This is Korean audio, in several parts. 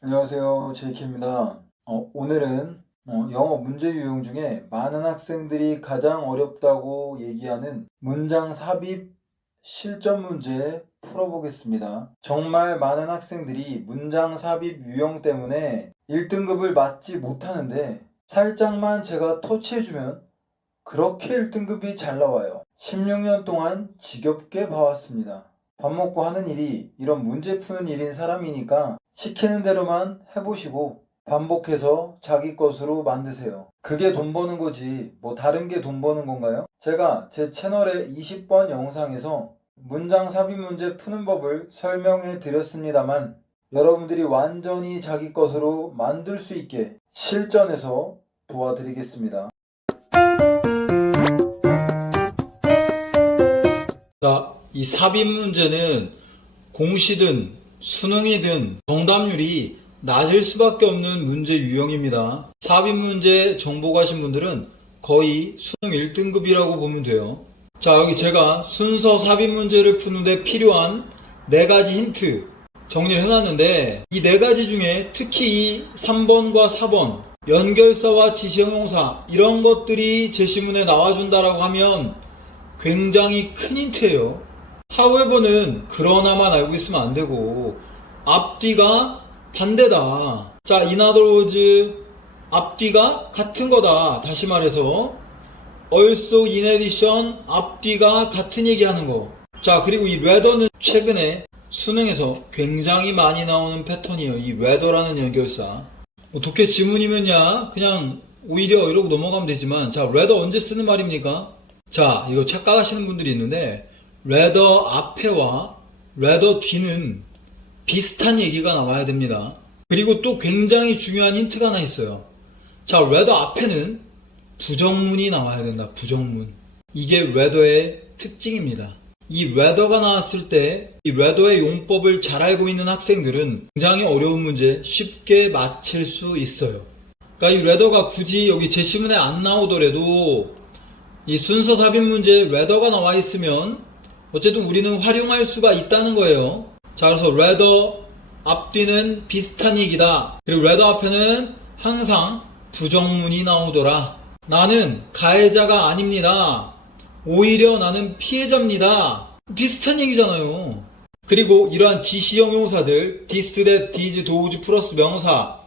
안녕하세요. 제이키입니다. 오늘은 영어 문제 유형 중에 많은 학생들이 가장 어렵다고 얘기하는 문장 삽입 실전 문제 풀어보겠습니다. 정말 많은 학생들이 문장 삽입 유형 때문에 1등급을 맞지 못하는데 살짝만 제가 터치해주면 그렇게 1등급이 잘 나와요. 16년 동안 지겹게 봐왔습니다. 밥 먹고 하는 일이 이런 문제 푸는 일인 사람이니까 시키는 대로만 해보시고 반복해서 자기 것으로 만드세요. 그게 돈 버는 거지 뭐 다른 게 돈 버는 건가요? 제가 제 채널의 20번 영상에서 문장 삽입 문제 푸는 법을 설명해 드렸습니다만 여러분들이 완전히 자기 것으로 만들 수 있게 실전에서 도와드리겠습니다. 자, 이 삽입 문제는 공시든 수능이든 정답률이 낮을 수밖에 없는 문제 유형입니다. 삽입 문제 정보 가신 분들은 거의 수능 1등급이라고 보면 돼요. 자, 여기 제가 순서 삽입 문제를 푸는데 필요한 4가지 힌트 정리를 해놨는데 이 4가지 중에 특히 이 3번과 4번 연결사와 지시형용사 이런 것들이 제시문에 나와준다라고 하면 굉장히 큰 힌트예요. however는 그러나만 알고 있으면 안 되고 앞뒤가 반대다. 자, in other words 앞뒤가 같은 거다. 다시 말해서 also in addition 앞뒤가 같은 얘기하는 거. 자, 그리고 이 rather는 최근에 수능에서 굉장히 많이 나오는 패턴이에요. 이 rather라는 연결사. 뭐 독해 지문이면야 그냥 오히려 이러고 넘어가면 되지만 자, rather 언제 쓰는 말입니까? 자, 이거 착각하시는 분들이 있는데 rather 앞에와 rather 뒤는 비슷한 얘기가 나와야 됩니다. 그리고 또 굉장히 중요한 힌트가 하나 있어요. 자, rather 앞에는 부정문이 나와야 된다. 부정문. 이게 rather의 특징입니다. 이 rather가 나왔을 때 이 rather의 용법을 잘 알고 있는 학생들은 굉장히 어려운 문제 쉽게 맞힐 수 있어요. 그러니까 이 rather가 굳이 여기 제시문에 안 나오더라도 이 순서 삽입 문제에 rather가 나와 있으면 어쨌든 우리는 활용할 수가 있다는 거예요. 자, 그래서 rather 앞뒤는 비슷한 얘기다. 그리고 rather 앞에는 항상 부정문이 나오더라. 나는 가해자가 아닙니다. 오히려 나는 피해자입니다. 비슷한 얘기잖아요. 그리고 이러한 지시형용사들 this, that, these, those 플러스 명사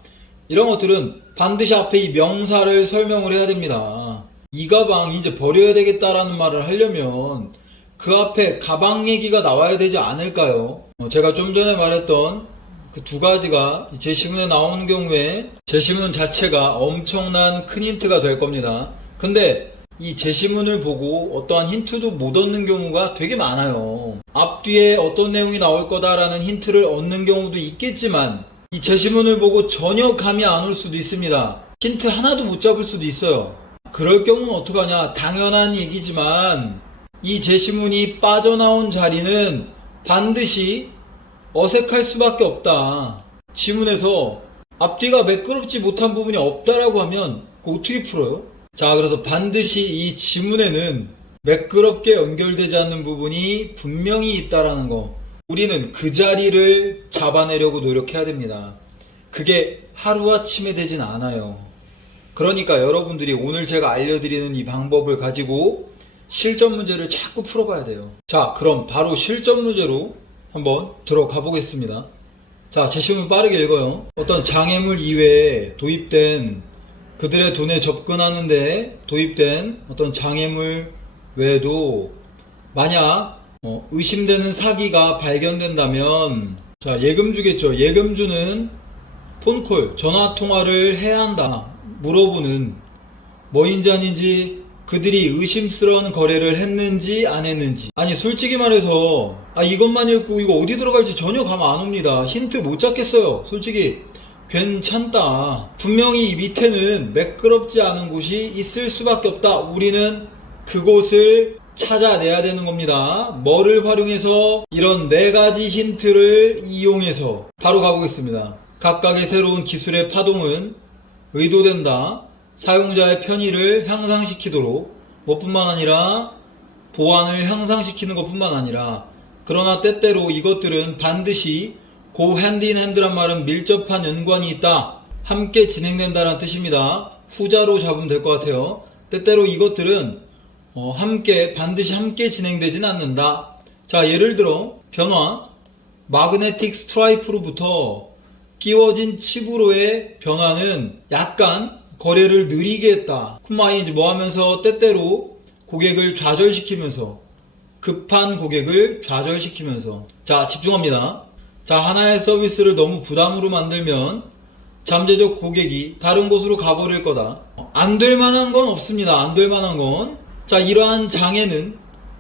이런 것들은 반드시 앞에 이 명사를 설명을 해야 됩니다. 이 가방 이제 버려야 되겠다라는 말을 하려면 그 앞에 가방 얘기가 나와야 되지 않을까요? 제가 좀 전에 말했던 그 2가지가 제시문에 나오는 경우에 제시문 자체가 엄청난 큰 힌트가 될 겁니다. 근데 이 제시문을 보고 어떠한 힌트도 못 얻는 경우가 되게 많아요. 앞뒤에 어떤 내용이 나올 거다라는 힌트를 얻는 경우도 있겠지만 이 제시문을 보고 전혀 감이 안 올 수도 있습니다. 힌트 하나도 못 잡을 수도 있어요. 그럴 경우는 어떡하냐? 당연한 얘기지만 이 제시문이 빠져나온 자리는 반드시 어색할 수밖에 없다. 지문에서 앞뒤가 매끄럽지 못한 부분이 없다라고 하면 그거 어떻게 풀어요? 자, 그래서 반드시 이 지문에는 매끄럽게 연결되지 않는 부분이 분명히 있다라는 거. 우리는 그 자리를 잡아내려고 노력해야 됩니다. 그게 하루아침에 되진 않아요. 그러니까 여러분들이 오늘 제가 알려드리는 이 방법을 가지고 실전 문제를 자꾸 풀어봐야 돼요. 자, 그럼 바로 실전 문제로 한번 들어가 보겠습니다. 자, 제시문 빠르게 읽어요. 어떤 장애물 이외에 도입된 그들의 돈에 접근하는데 도입된 어떤 장애물 외에도 만약 의심되는 사기가 발견된다면 자, 예금주겠죠. 예금주는 폰콜, 전화통화를 해야 한다. 물어보는 뭐인지 아닌지 그들이 의심스러운 거래를 했는지 안 했는지. 아니 솔직히 말해서 이것만 읽고 이거 어디 들어갈지 전혀 감 안 옵니다. 힌트 못 잡겠어요. 솔직히 괜찮다. 분명히 이 밑에는 매끄럽지 않은 곳이 있을 수밖에 없다. 우리는 그곳을 찾아내야 되는 겁니다. 뭐를 활용해서 이런 4가지 힌트를 이용해서 바로 가보겠습니다. 각각의 새로운 기술의 파동은 의도된다. 사용자의 편의를 향상시키도록 뭐뿐만 아니라 보안을 향상시키는 것뿐만 아니라 그러나 때때로 이것들은 반드시 go hand in hand란 말은 밀접한 연관이 있다, 함께 진행된다라는 뜻입니다. 후자로 잡으면 될 것 같아요. 때때로 이것들은 함께, 반드시 함께 진행되진 않는다. 자, 예를 들어 변화, magnetic stripe로부터 끼워진 칩으로의 변화는 약간 거래를 느리게 했다. 콤마인지 뭐 하면서 때때로 고객을 좌절시키면서, 급한 고객을 좌절시키면서. 자, 집중합니다. 자, 하나의 서비스를 너무 부담으로 만들면 잠재적 고객이 다른 곳으로 가버릴 거다. 안 될 만한 건 없습니다. 안 될 만한 건. 자, 이러한 장애는,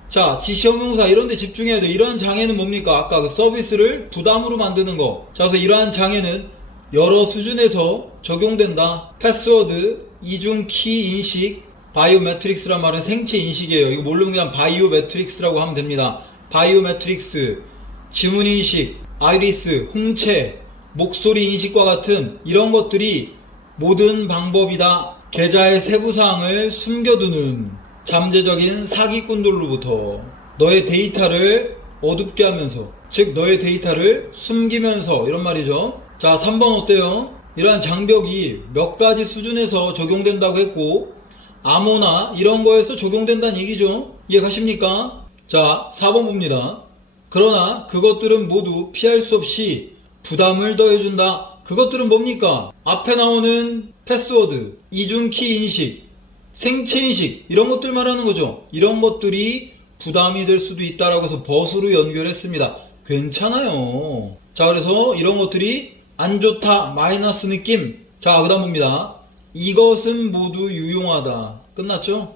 자, 지시형용사 이런 데 집중해야 돼. 이러한 장애는 뭡니까? 아까 그 서비스를 부담으로 만드는 거. 자, 그래서 이러한 장애는 여러 수준에서 적용된다. 패스워드, 이중 키 인식, 바이오매트릭스란 말은 생체 인식이에요. 이거 모르면 그냥 바이오매트릭스라고 하면 됩니다. 바이오매트릭스, 지문 인식, 아이리스, 홍채, 목소리 인식과 같은 이런 것들이 모든 방법이다. 계좌의 세부사항을 숨겨두는 잠재적인 사기꾼들로부터 너의 데이터를 어둡게 하면서, 즉 너의 데이터를 숨기면서, 이런 말이죠. 자, 3번 어때요? 이러한 장벽이 몇 가지 수준에서 적용된다고 했고 암호나 이런 거에서 적용된다는 얘기죠. 이해가십니까? 자, 4번 봅니다. 그러나 그것들은 모두 피할 수 없이 부담을 더해준다. 그것들은 뭡니까? 앞에 나오는 패스워드, 이중키 인식, 생체 인식, 이런 것들 말하는 거죠. 이런 것들이 부담이 될 수도 있다라고 해서 벗으로 연결했습니다. 괜찮아요. 자, 그래서 이런 것들이 안 좋다, 마이너스 느낌. 자, 그 다음 봅니다. 이것은 모두 유용하다. 끝났죠?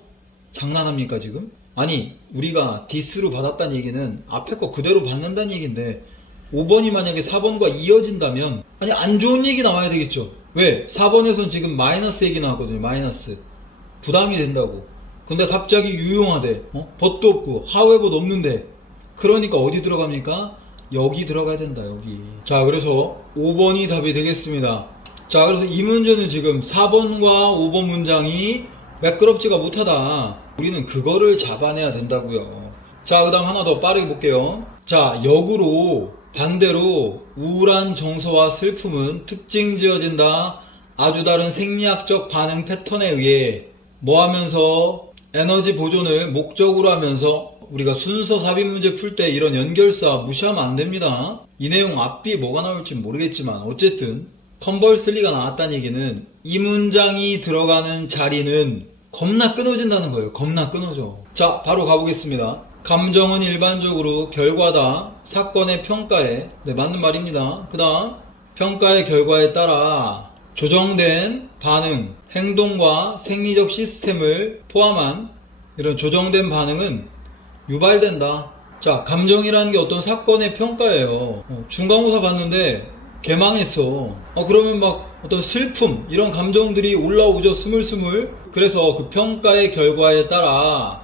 장난합니까 지금? 아니, 우리가 디스로 받았다는 얘기는 앞에 거 그대로 받는다는 얘기인데 5번이 만약에 4번과 이어진다면, 아니, 안 좋은 얘기 나와야 되겠죠. 왜? 4번에선 지금 마이너스 얘기 나왔거든요. 마이너스. 부담이 된다고. 근데 갑자기 유용하대. 벗도 없고 하회봇 없는데. 그러니까 어디 들어갑니까? 여기 들어가야 된다. 여기. 자, 그래서 5번이 답이 되겠습니다. 자, 그래서 이 문제는 지금 4번과 5번 문장이 매끄럽지가 못하다. 우리는 그거를 잡아내야 된다고요. 자, 그 다음 하나 더 빠르게 볼게요. 자, 역으로 반대로 우울한 정서와 슬픔은 특징 지어진다. 아주 다른 생리학적 반응 패턴에 의해 뭐 하면서 에너지 보존을 목적으로 하면서, 우리가 순서 삽입 문제 풀 때 이런 연결사 무시하면 안 됩니다. 이 내용 앞뒤에 뭐가 나올지 모르겠지만 어쨌든 컨버슬리가 나왔다는 얘기는 이 문장이 들어가는 자리는 겁나 끊어진다는 거예요. 겁나 끊어져. 자, 바로 가보겠습니다. 감정은 일반적으로 결과다. 사건의 평가에, 네, 맞는 말입니다. 그 다음 평가의 결과에 따라 조정된 반응, 행동과 생리적 시스템을 포함한 이런 조정된 반응은 유발된다. 자, 감정이라는 게 어떤 사건의 평가예요. 중간고사 봤는데 개망했어. 그러면 막 어떤 슬픔, 이런 감정들이 올라오죠. 스물스물. 그래서 그 평가의 결과에 따라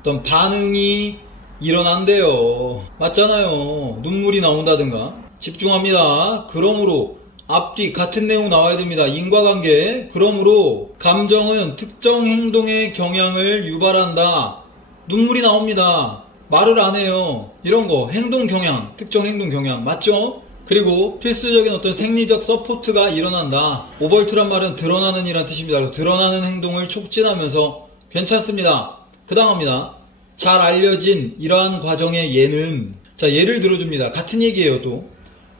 어떤 반응이 일어난대요. 맞잖아요. 눈물이 나온다든가. 집중합니다. 그러므로 앞뒤 같은 내용 나와야 됩니다. 인과관계. 그러므로 감정은 특정 행동의 경향을 유발한다. 눈물이 나옵니다. 말을 안 해요. 이런 거 행동 경향, 특정 행동 경향 맞죠? 그리고 필수적인 어떤 생리적 서포트가 일어난다. 오벌트란 말은 드러나는 이란 뜻입니다. 그래서 드러나는 행동을 촉진하면서 괜찮습니다. 그 다음 합니다. 잘 알려진 이러한 과정의 예는, 자, 예를 들어줍니다. 같은 얘기예요. 또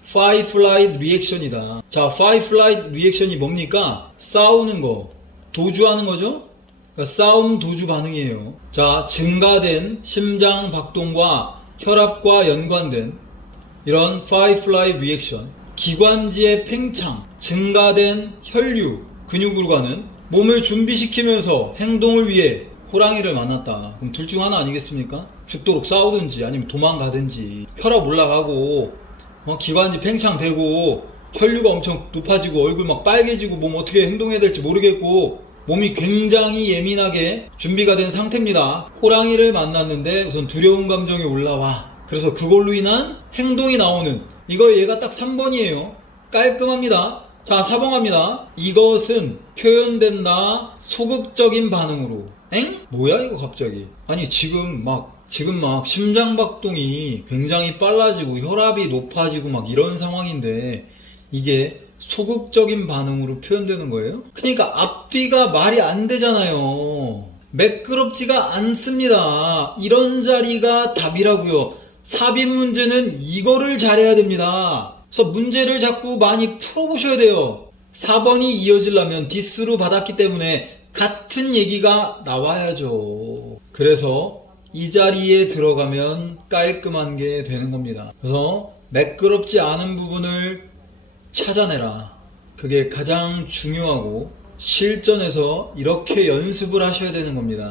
Fight Flight 리액션이다. 자, Fight Flight 리액션이 뭡니까? 싸우는 거, 도주하는 거죠? 그러니까 싸움 도주 반응이에요. 자, 증가된 심장 박동과 혈압과 연관된 이런 Fight Flight 리액션, 기관지의 팽창, 증가된 혈류, 근육으로 가는 몸을 준비시키면서 행동을 위해 호랑이를 만났다. 그럼 둘 중 하나 아니겠습니까? 죽도록 싸우든지 아니면 도망가든지. 혈압 올라가고 기관지 팽창되고 혈류가 엄청 높아지고 얼굴 막 빨개지고 몸 어떻게 행동해야 될지 모르겠고 몸이 굉장히 예민하게 준비가 된 상태입니다. 호랑이를 만났는데 우선 두려운 감정이 올라와. 그래서 그걸로 인한 행동이 나오는, 이거 얘가 딱 3번이에요. 깔끔합니다. 자, 4번 갑니다. 이것은 표현된다 소극적인 반응으로. 엥? 뭐야 이거 갑자기. 아니 지금 막 지금 막 심장박동이 굉장히 빨라지고 혈압이 높아지고 막 이런 상황인데 이게 소극적인 반응으로 표현되는 거예요? 그러니까 앞뒤가 말이 안 되잖아요. 매끄럽지가 않습니다. 이런 자리가 답이라고요. 삽입 문제는 이거를 잘해야 됩니다. 그래서 문제를 자꾸 많이 풀어보셔야 돼요. 4번이 이어지려면 디스로 받았기 때문에 같은 얘기가 나와야죠. 그래서 이 자리에 들어가면 깔끔한 게 되는 겁니다. 그래서 매끄럽지 않은 부분을 찾아내라. 그게 가장 중요하고 실전에서 이렇게 연습을 하셔야 되는 겁니다.